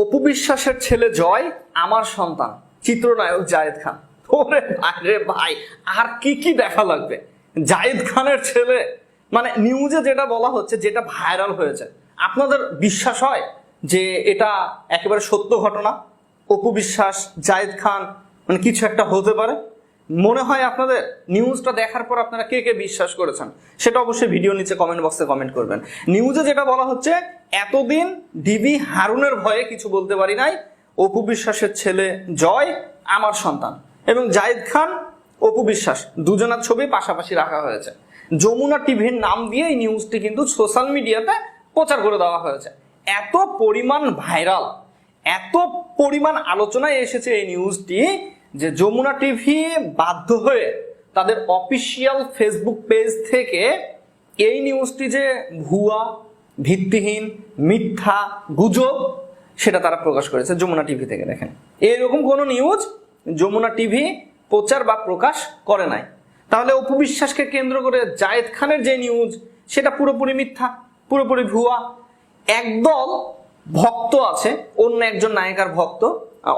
অপু বিশ্বাসের ছেলে জয়, আমার সন্তান। চিত্রনায়ক জায়েদ খান। ওরে ভাই ভাই, আর কি কি দেখা লাগবে? জায়েদ খানের ছেলে। মানে নিউজে যেটা বলা হচ্ছে, যেটা ভাইরাল হয়েছে। আপনাদের বিশ্বাস হয় যে এটা একেবারে সত্য ঘটনা? অপু বিশ্বাস জায়েদ খান মানে কিছু একটা হতে পারে? মনে হয় আপনাদের নিউজটা দেখার পর আপনারা কে কে বিশ্বাস করেছেন? সেটা অবশ্যই ভিডিও নিচে কমেন্ট বক্সে কমেন্ট করবেন। নিউজে যেটা বলা হচ্ছে এতদিন ডিবি হারুনের ভয়ে কিছু বলতে পারি নাই। অপু বিশ্বাসের ছেলে জয়, আমার সন্তান। এবং জায়েদ খান, অপু বিশ্বাস, দুজনার ছবি পাশাপাশি রাখা হয়েছে। যমুনা টিভির নাম দিয়ে এই নিউজটি কিন্তু সোশ্যাল মিডিয়াতে প্রচার করে দেওয়া হয়েছে। এত পরিমাণ ভাইরাল এত পরিমাণ আলোচনায় এসেছে এই নিউজটি যে যমুনা টিভি বাধ্য হয়ে তাদের অফিসিয়াল ফেসবুক পেজ থেকে এই নিউজটি যে ভুয়া ভিত্তিহীন, মিথ্যা গুজব সেটা তারা প্রকাশ করেছে যমুনা টিভি থেকে দেখেন। এরকম কোনো নিউজ যমুনা টিভি প্রচার বা প্রকাশ করে নাই। তাহলে অপু বিশ্বাসকে কেন্দ্র করে জায়েদ খানের যে নিউজ সেটা পুরোপুরি মিথ্যা, পুরোপুরি ভুয়া। একদল ভক্ত আছে, অন্য একজন নায়িকার ভক্ত।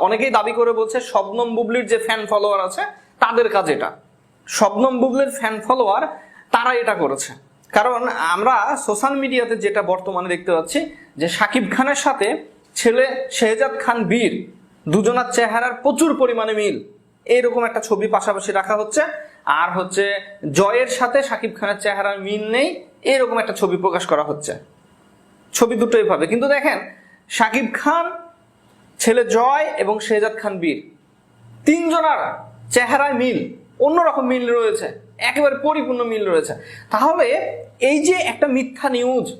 অনেকেই দাবি করে বলছে শবনম বুবলির যে ফ্যান ফলোয়ার আছে, তাদের কাজ এটা। শবনম বুবলির ফ্যান ফলোয়ার তারা এটা করেছে। কারণ আমরা সোশ্যাল মিডিয়াতে যেটা বর্তমানে দেখতে পাচ্ছি, যে সাকিব খানের সাথে ছেলে শেহজাদ খান বীর দুজনার চেহারার প্রচুর পরিমাণে মিল। এইরকম একটা ছবি পাশাপাশি রাখা হচ্ছে। আর হচ্ছে জয়ের সাথে সাকিব খানের চেহারার মিল নেই এরকম একটা ছবি প্রকাশ করা হচ্ছে। ছবি দুটোই পাবে কিন্তু দেখেন, সাকিব খান, ছেলে জয় এবং শেহজাদ খান বীর, তিনজনার চেহারায় মিল, অন্যরকম মিল রয়েছে। একেবারে পরিপূর্ণ মিল রয়েছে। তাহলে এই যে একটা মিথ্যা নিউজ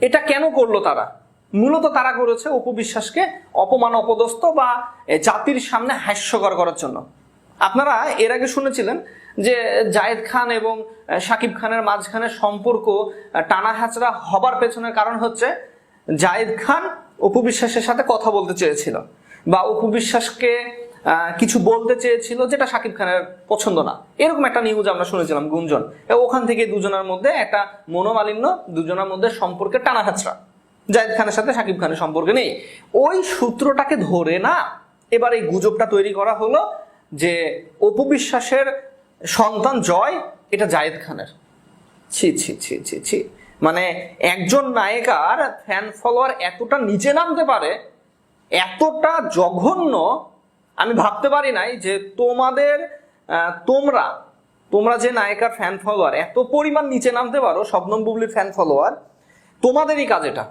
এটা কেন করল তারা? মূলত তারা করেছে অপু বিশ্বাসকে অপমান অপদস্থ বা জাতির সামনে হাস্যকর করার জন্য। আপনারা এর আগে শুনেছিলেন যে জায়েদ খান এবং শাকিব খানের মাঝখানে সম্পর্ক টানা হবার পেছনের কারণ হচ্ছে জায়েদ খান অপু বিশ্বাসের সাথে কথা বলতে চেয়েছিল বা অপু বিশ্বাসকে আহ, কিছু বলতে চেয়েছিল যেটা শাকিব খানের পছন্দ না। এরকম একটা নিউজ আমরা শুনেছিলাম গুঞ্জন। ওখান থেকে দুজনের মধ্যে একটা মনোমালিন্য, দুজনের মধ্যে সম্পর্কে টানা হাঁচড়া জায়েদ খানের সাথে শাকিব খানের সম্পর্কে নেই। ওই সূত্রটাকে ধরে না এবার এই গুজবটা তৈরি করা হলো যে অপু বিশ্বাসের সন্তান জয়, এটা জায়েদ খানের। ছি ছি ছি ছি ছি। মানে একজন নায়িকার ফ্যান ফলোয়ার এতটা নিচে নামতে পারে, এতটা জঘন্য আমি ভাবতে পারি নাই যে তোমাদের তোমরা তোমরা যে নায়িকার ফ্যান ফলোয়ার এত পরিমাণ নিচে নামতে পারো, শবনম বুবলির ফ্যান ফলোয়ার তোমাদেরই কাজ এটা।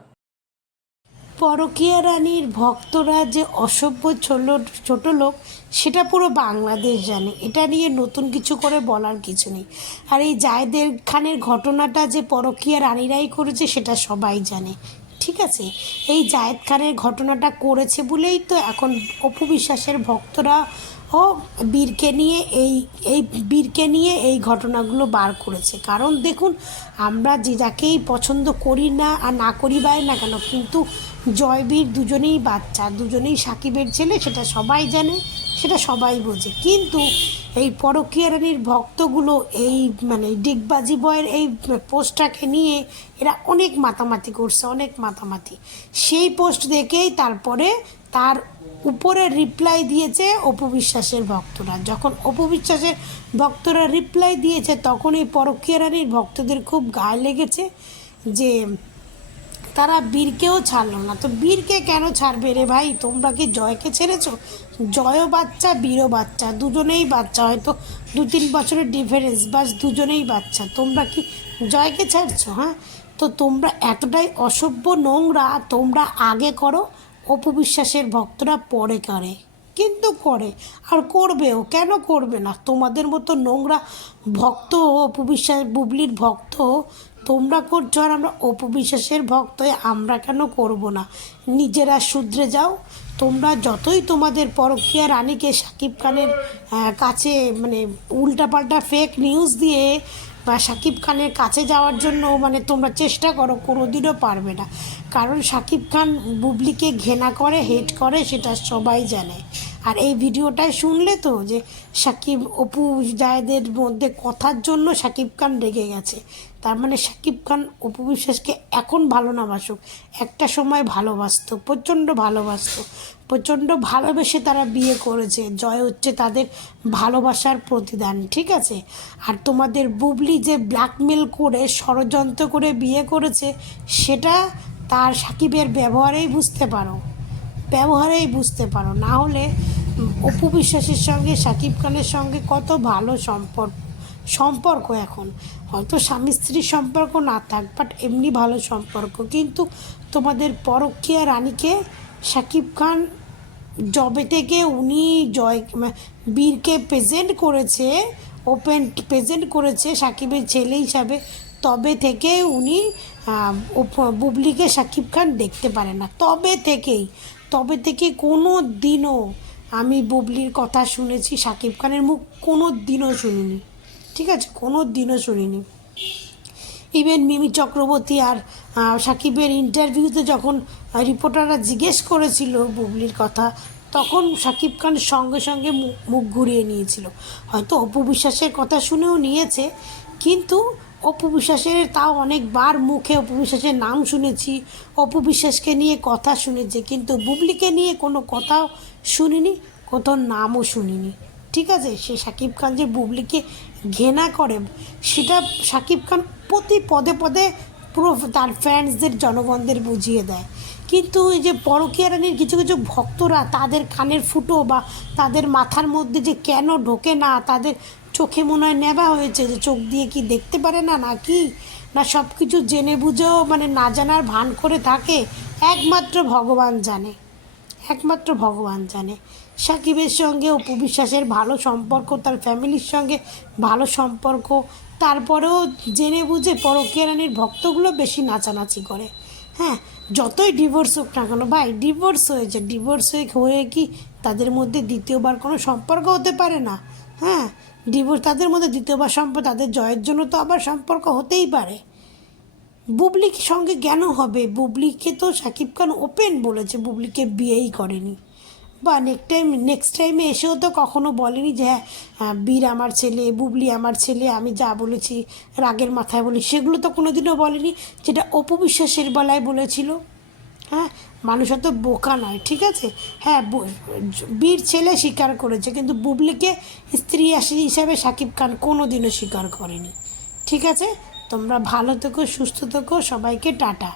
পরকীয়া রানীর ভক্তরা যে অসভ্য ছোট ছোট লোক, সেটা পুরো বাংলাদেশ জানে। এটা নিয়ে নতুন কিছু করে বলার কিছু নেই। আর এই জায়দের খানের ঘটনাটা যে পরকীয়া রানীরাই করেছে, সেটা সবাই জানে। ঠিক আছে? এই জায়েদ খানের ঘটনাটা করেছে বলেই তো এখন অপু বিশ্বাসের ভক্তরা ও বীরকে নিয়ে এই এই বীরকে নিয়ে এই ঘটনাগুলো বার করেছে। কারণ দেখুন, আমরা যে যাকেই পছন্দ করি না আর না করি বাই না কেন, কিন্তু জয়বীর দুজনেই বাচ্চা, দুজনেই সাকিবের ছেলে, সেটা সবাই জানে, সেটা সবাই বোঝে। কিন্তু এই পরকীয়া রানীর ভক্তগুলো এই মানে ডিগবাজি বয়ের এই পোস্টটাকে নিয়ে এরা অনেক মাতামাতি করছে, অনেক মাতামাতি। সেই পোস্ট দেখেই তারপরে তার উপরে রিপ্লাই দিয়েছে অপু বিশ্বাসের ভক্তরা। যখন অপু বিশ্বাসের ভক্তরা রিপ্লাই দিয়েছে তখন এই পরকীয়া রানীর ভক্তদের খুব গায়ে লেগেছে যে তারা বীরকেও ছাড়লো না। তো বীরকে কেন ছাড়বে রে ভাই? তোমরা কি জয়কে ছেড়েছো? জয়ও বাচ্চা, বীরও বাচ্চা। দুজনেই বাচ্চা। হয়তো দু তিন বছরের ডিফারেন্স বাস দুজনেই বাচ্চা। তোমরা কি জয়কে ছাড়ছো হ্যাঁ? তো তোমরা এতটাই অসভ্য নোংরা, তোমরা আগে করো অপবিশ্বাসের ভক্তরা পরে করে। কিন্তু করে। আর করবেও, কেন করবে না? তোমাদের মতো নোংরা ভক্ত, অপু বিশ্বাস, বুবলির ভক্ত, তোমরা করছ আর আমরা অপু বিশ্বাসের ভক্ত আমরা কেন করব না? নিজেরা শুধরে যাও। তোমরা যতই তোমাদের পরকীয়া রানীকে সাকিব খানের কাছে মানে উল্টাপাল্টা ফেক নিউজ দিয়ে বা সাকিব খানের কাছে যাওয়ার জন্য মানে তোমরা চেষ্টা করো, কোনোদিনও পারবে না। কারণ সাকিব খান বুবলিকে ঘেনা করে হেট করে, সেটা সবাই জানে। আর এই ভিডিওটাই শুনলে তো যে সাকিব, অপু জায়দের মধ্যে কথার জন্য সাকিব খান রেগে গেছে। তার মানে সাকিব খান, অপু বিশ্বাসকে এখন ভালো না বাসুক, একটা সময় ভালোবাসত, প্রচণ্ড ভালোবাসত, প্রচণ্ড ভালোবেসে তারা বিয়ে করেছে। জয় হচ্ছে তাদের ভালোবাসার প্রতিদান, ঠিক আছে? আর তোমাদের বুবলি যে ব্ল্যাকমেল করে, ষড়যন্ত্র করে বিয়ে করেছে, সেটা তার সাকিবের ব্যবহারেই বুঝতে পারো। ব্যবহারেই বুঝতে পারো। না হলে অপু বিশ্বাসের সঙ্গে, সাকিব খানের সঙ্গে কত ভালো সম্পর্ক সম্পর্ক এখন। হয়তো স্বামী স্ত্রীর সম্পর্ক না থাক বাট এমনি ভালো সম্পর্ক। কিন্তু তোমাদের পরকীয়া রানীকে সাকিব খান জবে থেকে উনি জয়, বীরকে প্রেজেন্ট করেছে ওপেন প্রেজেন্ট করেছে সাকিবের ছেলে হিসাবে। তবে থেকে উনি বুবলিকে সাকিব খান দেখতে পারে না। তবে থেকেই তবে থেকে কোনো দিনও আমি বুবলির কথা শুনেছি, সাকিব খানের মুখ কোনো দিনও শুনিনি। ঠিক আছে? কোনো দিনও শুনিনি। ইভেন মিমি চক্রবর্তী আর সাকিবের ইন্টারভিউতে যখন রিপোর্টাররা জিজ্ঞেস করেছিল বুবলির কথা, তখন সাকিব খান সঙ্গে সঙ্গে মুখ ঘুরিয়ে নিয়েছিল। হয়তো অপবিশ্বাসের কথা শুনেও নিয়েছে, কিন্তু অপু বিশ্বাসের তাও অনেকবার মুখে অপু বিশ্বাসের নাম শুনেছি অপু বিশ্বাসকে নিয়ে কথা শুনেছি, কিন্তু বুবলিকে নিয়ে কোনো কথাও শুনিনি, কোথাও নামও শুনিনি। ঠিক আছে? সে শাকিব খান যে বুবলিকে ঘেনা করে, সেটা শাকিব খান প্রতি পদে পদে পুরো তার ফ্যান্সদের জনগণদের বুঝিয়ে দেয়। কিন্তু এই যে পরকীয়া রানীর কিছু কিছু ভক্তরা তাদের কানের ফুটো বা তাদের মাথার মধ্যে যে কেন ঢোকে না, তাদের চোখে মনে হয় নেবা হয়েছে যে চোখ দিয়ে কি দেখতে পারে না নাকি না সব কিছু জেনে বুঝেও মানে না জানার ভান করে থাকে, একমাত্র ভগবান জানে। একমাত্র ভগবান জানে। সাকিবের সঙ্গে অপু বিশ্বাসের ভালো সম্পর্ক, তার ফ্যামিলির সঙ্গে ভালো সম্পর্ক, তারপরেও জেনে বুঝে পরকীয়া রানীর ভক্তগুলো বেশি নাচানাচি করে। হ্যাঁ যতই ডিভোর্স হোক না কেন, ভাই ডিভোর্স হয়েছে ডিভোর্স হয়ে হয়ে কি তাদের মধ্যে দ্বিতীয়বার কোনো সম্পর্ক হতে পারে না। হ্যাঁ ডিভোর্স তাদের মধ্যে দ্বিতীয়বার সম্পর্ক তাদের জয়ের জন্য তো আবার সম্পর্ক হতেই পারে। বুবলির সঙ্গে কেন হবে? বুবলিকে তো সাকিব খান ওপেন বলেছে, বুবলিকে বিয়েই করেনি। বা নেক্সট টাইম নেক্সট টাইমে এসেও তো কখনো বলেনি যে হ্যাঁ বীর আমার ছেলে, বুবলি আমার ছেলে, আমি যা বলেছি, রাগের মাথায় বলি সেগুলো তো কোনোদিনও বলেনি, যেটা অপবিশ্বাসের বেলায় বলেছিল। হ্যাঁ মানুষ অত বোকা নয়, ঠিক আছে? হ্যাঁ বীর ছেলে স্বীকার করেছে, কিন্তু বুবলিকে স্ত্রী হিসাবে সাকিব খান কোনো দিনও স্বীকার করেনি। ঠিক আছে? তোমরা ভালো থেকো, সুস্থ থেকো, সবাইকে টাটা।